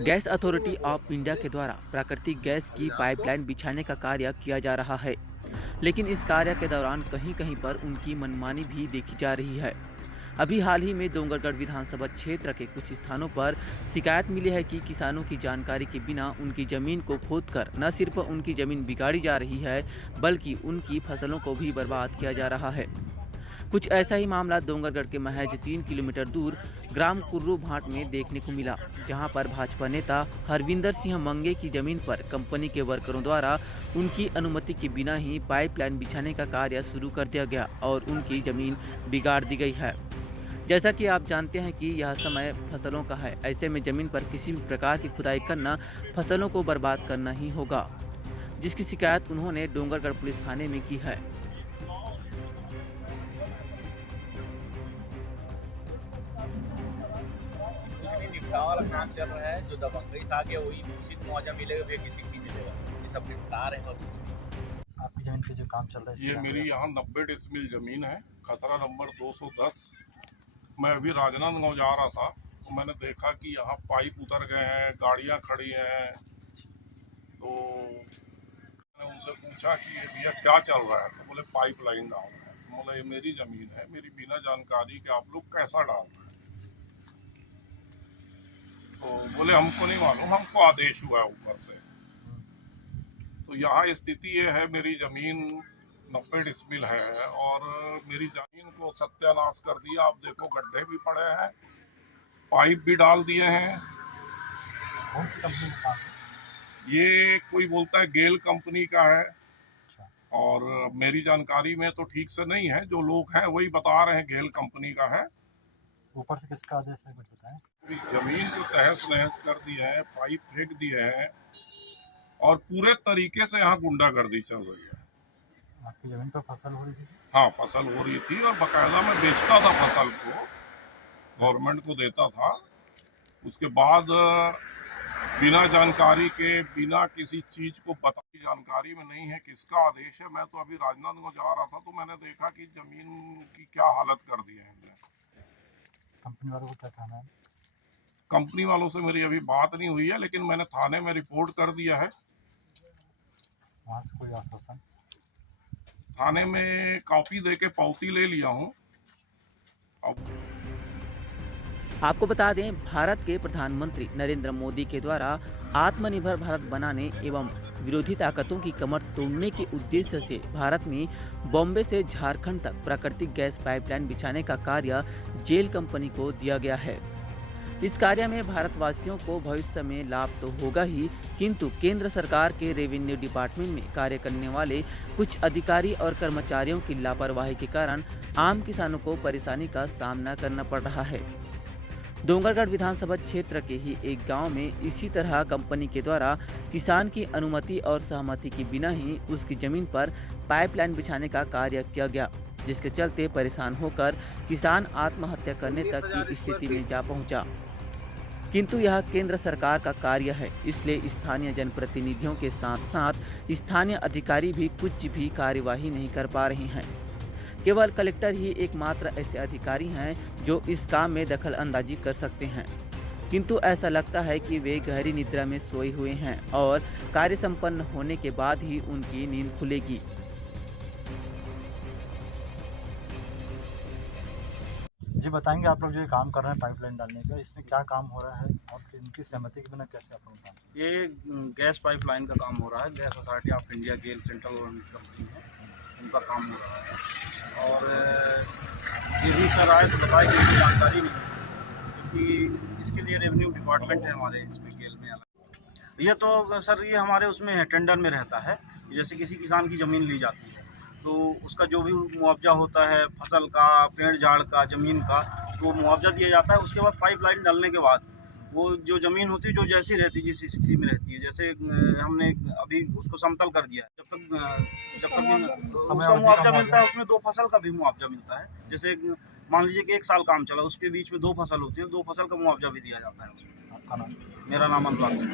Gas authority of India के द्वारा प्राकृतिक गैस की पाइपलाइन बिछाने का कार्य किया जा रहा है, लेकिन इस कार्य के दौरान कहीं कहीं पर उनकी मनमानी भी देखी जा रही है। अभी हाल ही में डोंगरगढ़ विधानसभा क्षेत्र के कुछ स्थानों पर शिकायत मिली है कि किसानों की जानकारी के बिना उनकी जमीन को खोदकर न सिर्फ उनकी जमीन बिगाड़ी जा रही है, बल्कि उनकी फसलों को भी बर्बाद किया जा रहा है। कुछ ऐसा ही मामला डोंगरगढ़ के महज 3 किलोमीटर दूर ग्राम कुर्रू भाट में देखने को मिला, जहां पर भाजपा नेता हरविंदर सिंह मंगे की जमीन पर कंपनी के वर्करों द्वारा उनकी अनुमति के बिना ही पाइपलाइन बिछाने का कार्य शुरू कर दिया गया और उनकी जमीन बिगाड़ दी गई है। जैसा कि आप जानते हैं कि यह समय फसलों का है, ऐसे में जमीन पर किसी भी प्रकार की खुदाई करना फसलों को बर्बाद करना ही होगा, जिसकी शिकायत उन्होंने डोंगरगढ़ पुलिस थाने में की है। निपटान वाला काम चल रहा है। जो दबंगई था कि वही उसी को मुआवजा मिलेगा, फिर किसी को नहीं मिलेगा। ये सब निपटा रहे हैं और कुछ नहीं। आपकी जमीन पे जो काम चल रहा है ये मेरी यहाँ 90 डिसमिल ज़मीन है, खतरा नंबर 210। मैं अभी राजनांदगांव जा रहा था तो मैंने देखा कि यहाँ पाइप उतर गए हैं, गाड़ियाँ खड़ी हैं। तो मैंने उनसे पूछा कि ये भैया क्या चल रहा है, तो बोले पाइप लाइन डाल रहे हैं। तो बोले ये मेरी ज़मीन है, मेरी बिना जानकारी के आप लोग कैसा डाल रहे हैं? तो बोले हमको नहीं मालूम, हमको आदेश हुआ है ऊपर से। तो यहाँ स्थिति ये है, मेरी ज़मीन 90 डिसमिल है और मेरी ज़मीन को सत्यानाश कर दिया। आप देखो गड्ढे भी पड़े हैं, पाइप भी डाल दिए हैं। कौन सी कंपनी का काम है? ये कोई बोलता है गेल कंपनी का है, और मेरी जानकारी में तो ठीक से नहीं है। जो लोग हैं वही बता रहे हैं गेल कंपनी का है। ऊपर से किसका आदेश है कुछ बताएं? जमीन को तहस नहस कर दिए हैं, पाइप फेंक दिए हैं और पूरे तरीके से यहाँ गुंडागर्दी चल रही है। आपकी जमीन पर फसल हो रही थी? हाँ, फसल हो रही थी और बाकायदा मैं बेचता था फसल को, गवर्नमेंट को देता था। उसके बाद बिना जानकारी के, बिना किसी चीज़ को बताई, जानकारी में नहीं है किसका आदेश है। मैं तो अभी राजनांदगांव जा रहा था तो मैंने देखा कि ज़मीन की क्या हालत कर दी है। कंपनी वालों को क्या कहना है? कंपनी वालों से मेरी अभी बात नहीं हुई है, लेकिन मैंने थाने में रिपोर्ट कर दिया है। वहाँ से कोई आश्वासन? थाने में कॉपी दे के पावती ले लिया हूँ। आपको बता दें, भारत के प्रधानमंत्री नरेंद्र मोदी के द्वारा आत्मनिर्भर भारत बनाने एवं विरोधी ताकतों की कमर तोड़ने के उद्देश्य से भारत में बॉम्बे से झारखंड तक प्राकृतिक गैस पाइपलाइन बिछाने का कार्य जेल कंपनी को दिया गया है। इस कार्य में भारतवासियों को भविष्य में लाभ तो होगा ही, किंतु केंद्र सरकार के रेवेन्यू डिपार्टमेंट में कार्य करने वाले कुछ अधिकारी और कर्मचारियों की लापरवाही के कारण आम किसानों को परेशानी का सामना करना पड़ रहा है। डोंगरगढ़ विधानसभा क्षेत्र के ही एक गांव में इसी तरह कंपनी के द्वारा किसान की अनुमति और सहमति के बिना ही उसकी जमीन पर पाइपलाइन बिछाने का कार्य किया गया, जिसके चलते परेशान होकर किसान आत्महत्या करने तक की स्थिति में जा पहुंचा। किंतु यह केंद्र सरकार का कार्य है, इसलिए स्थानीय जनप्रतिनिधियों के साथ साथ स्थानीय अधिकारी भी कुछ भी कार्यवाही नहीं कर पा रहे हैं। केवल कलेक्टर ही एकमात्र ऐसे अधिकारी हैं जो इस काम में दखल अंदाजी कर सकते हैं, किंतु ऐसा लगता है कि वे गहरी निद्रा में सोए हुए हैं और कार्य संपन्न होने के बाद ही उनकी नींद खुलेगी। जी बताएंगे, आप लोग जो ये काम कर रहे हैं पाइपलाइन डालने का, इसमें क्या काम हो रहा है और इनकी सहमति के बिना कैसे आप लोग काम? ये गैस पाइपलाइन का काम हो रहा है। Gas authority of India GAIL central government company है, उनका काम हो रहा है। और ये भी सर आए तो बताए कि इसकी जानकारी नहीं है, क्योंकि इसके लिए रेवेन्यू डिपार्टमेंट है हमारे इसमें गेल में अलग। ये तो सर ये हमारे उसमें है, टेंडर में रहता है। जैसे किसी किसान की ज़मीन ली जाती है तो उसका जो भी मुआवजा होता है, फसल का, पेड़ झाड़ का, ज़मीन का, तो मुआवजा दिया जाता है। उसके बाद पाइपलाइन डालने के बाद वो जो ज़मीन होती है, जो जैसी रहती है, जिस स्थिति में रहती है, जैसे हमने अभी उसको समतल कर दिया है, जब तक उसका मुआवजा मिलता है, उसमें 2 फसल का भी मुआवजा मिलता है। जैसे मान लीजिए कि 1 साल काम चला, उसके बीच में 2 फसल होती है, 2 फसल का मुआवजा भी दिया जाता है उसमें। आपका नाम? मेरा नाम अनुराग सिंह,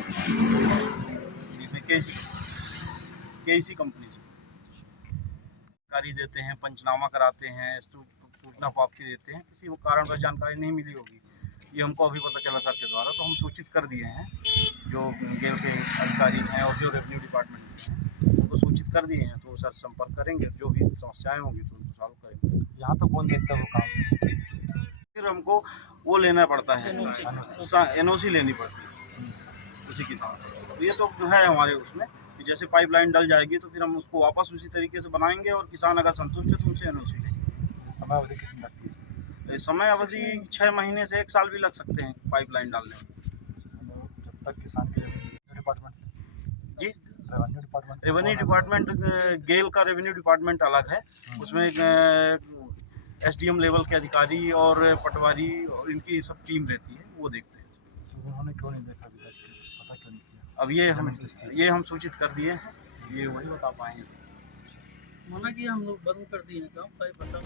केसी कंपनी से जानकारी देते हैं, पंचनामा कराते हैं, सूचना प्राप्ति देते हैं। किसी को कारण पर जानकारी नहीं मिली होगी ये हमको अभी पता चला सर के द्वारा, तो हम सूचित कर दिए हैं जो गेल के अधिकारी हैं और जो रेवेन्यू डिपार्टमेंट में हैं उनको सूचित कर दिए हैं। तो सर संपर्क करेंगे, जो भी समस्याएं होंगी तो उनको सॉल्व करेंगे। यहाँ पे कौन देखता है वो काम? फिर हमको वो लेना पड़ता है, NOC लेनी पड़ती है उसी किसान से। तो ये तो है हमारे उसमें कि जैसे पाइपलाइन डल जाएगी तो फिर हम उसको वापस उसी तरीके से बनाएंगे और किसान अगर संतुष्ट है तो उनसे NOC लेंगे। समय अवधि कितनी लगती है? समय अवधि 6 महीने से 1 साल भी लग सकते हैं पाइपलाइन डालने में। जब तक किसान के डिपार्टमेंट जी, रेवेन्यू डिपार्टमेंट गेल का रेवेन्यू डिपार्टमेंट अलग है, उसमें SDM लेवल के अधिकारी और पटवारी और इनकी सब टीम रहती है, वो देखते हैं। तो उन्होंने क्यों नहीं देखा अभी तक? पता क्यों नहीं किया? अब ये हम सूचित कर दिए हैं, ये वही बता पाएंगे। माना कि हम लोग बंद कर दिए हैं काम, भाई बताओ।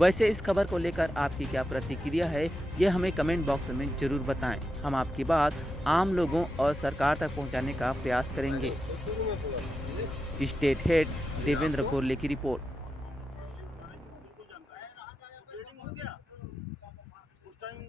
वैसे इस खबर को लेकर आपकी क्या प्रतिक्रिया है, ये हमें कमेंट बॉक्स में जरूर बताएं। हम आपकी बात आम लोगों और सरकार तक पहुंचाने का प्रयास करेंगे। स्टेट हेड देवेंद्र गोरले की रिपोर्ट। उस टाइम